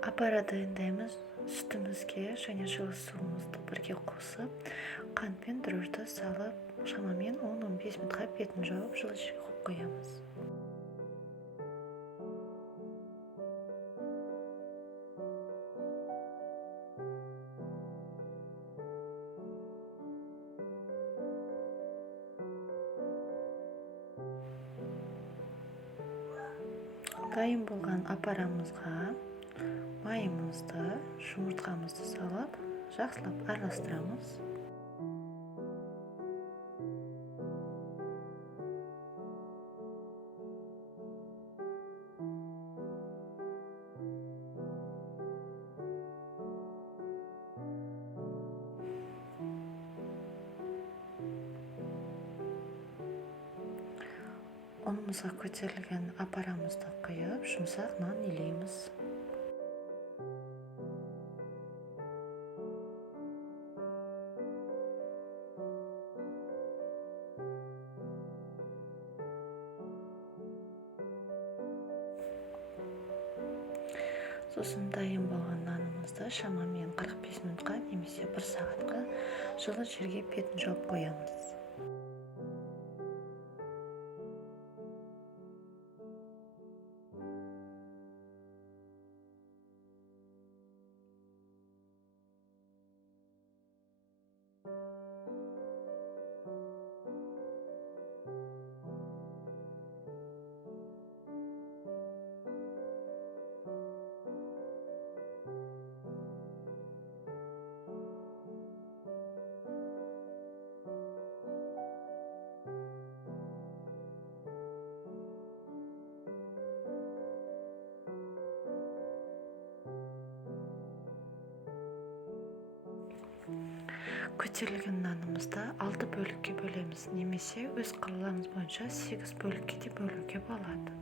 аппара дайындаймыз. Сүтімізге және жылы суымызды бірге қосып, қант пен дрожжды салып, шамамен 10-15 минутқа бетін жауып, жылы жерге қойып қоямыз. Дайын болған аппарамызға майымызды, жұмыртқамызды салып, жақсылап араластырамыз. Ұнымызға көтерілген аппарамызды құйып, жұмсақ нан илейміз. Сосын дайын болған нанымызды шамамен 45 минутқа немесе 1 сағатқа жылы жерге бетін жауып қоямыз. Көтерілген нанымызды 6 бөлікке бөлеміз, немесе өз қалауыңыз бойынша 8 бөлікке де бөлуге болады.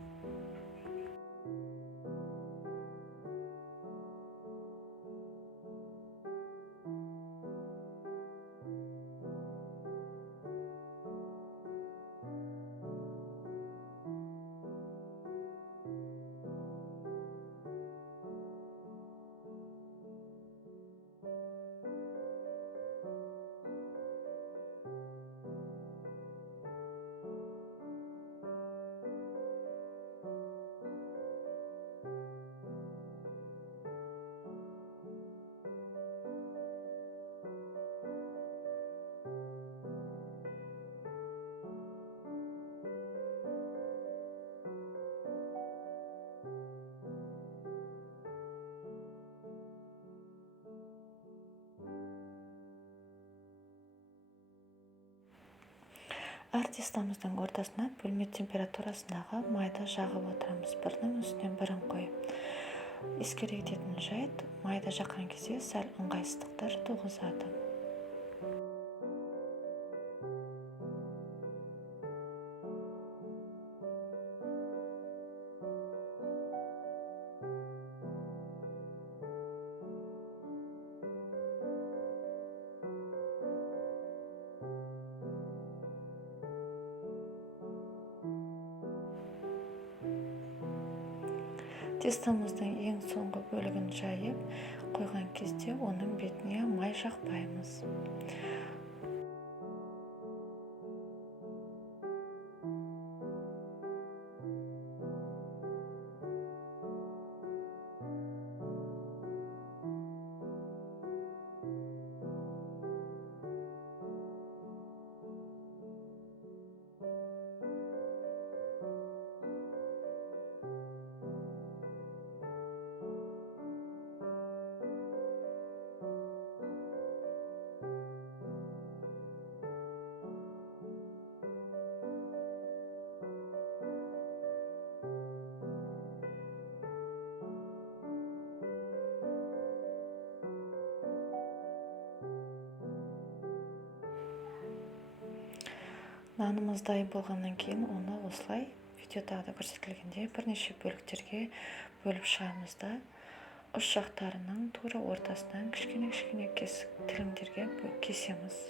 Әр тестамыздың ортасына бөлме температурасындағы майды жағып отырамыз, бірінің үстіне бірін қойып. Ескере кететін жайт, майды жаққан кезде сәл ыңғайсыздықтар туғызады. Тестамыздың ең соңғы бөлігін жайып қойған кезде оның бетіне май жақпаймыз. Нанымыз дайын болғаннан кейін оны осылай видеода да көрсетілгендей бірнеше бөліктерге бөліп шығамыз да ұш жақтарының тура ортасынан кішкене тілімдерге кесеміз.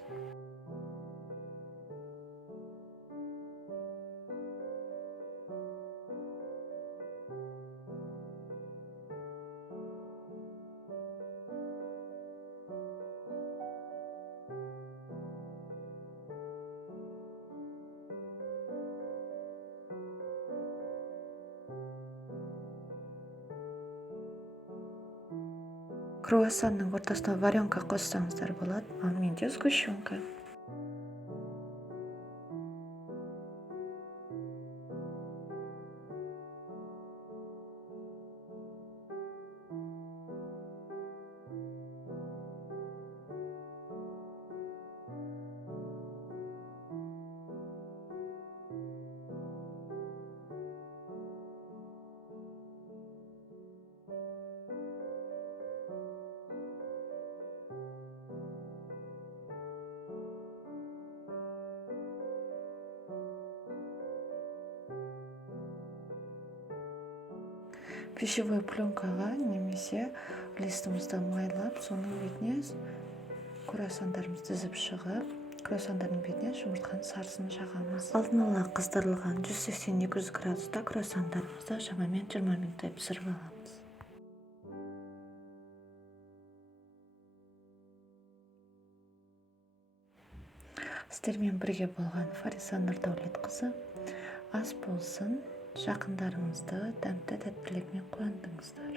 Круассанның ортасына варенка қоссаңыздар болады, ал менде сгущенка. Пищевой пленкаға немесе листімізді майлап, соның бетіне круассандарымызды тізіп шығып, круассандардың бетіне жұмыртқаның сарысын жағамыз. Алдын ала қыздырылған 180-200 градуста круассандарымызды шамамен 20 минуттай пісіріп аламыз. Сіздермен бірге болған Фариза Нұрдәулетқызы. Ас болсын, жақындарыңызды тәмті тәттілікпен қуантыңыздар.